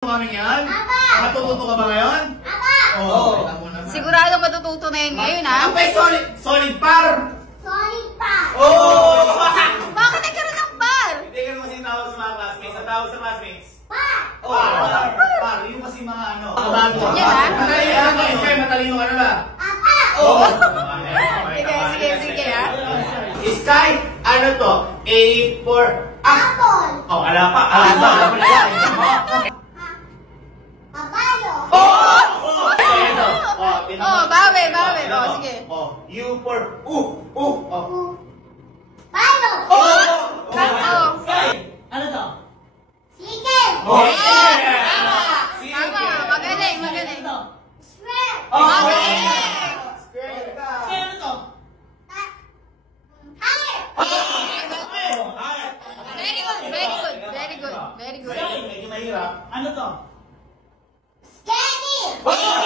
Mami yan? Apa! Matututo ka ba ngayon? Apa! Oo. Sigurado matututo na yun ngayon, ha? Abay, solid par! Solid pa! Oo! Bakit nagkaroon ng par? Hindi ka kasi tawag sa mga classmates. Ang tawag sa classmates? Pa! Par. Yung kasi mga ano. Bago. Yan, ha? Matalino ka na ba? Apa! Oo. Sige, ha? Sky, ano to? A for Apple! Oh, ala pa. Kabayo! Bawi. Sige. U for Balo! Ano to? Chicken! Tama. Magaling. Ano to? Shrimp! Magaling. Ano to? Tire! Very good. Medyo mahirap. Ano to? Spaghetti!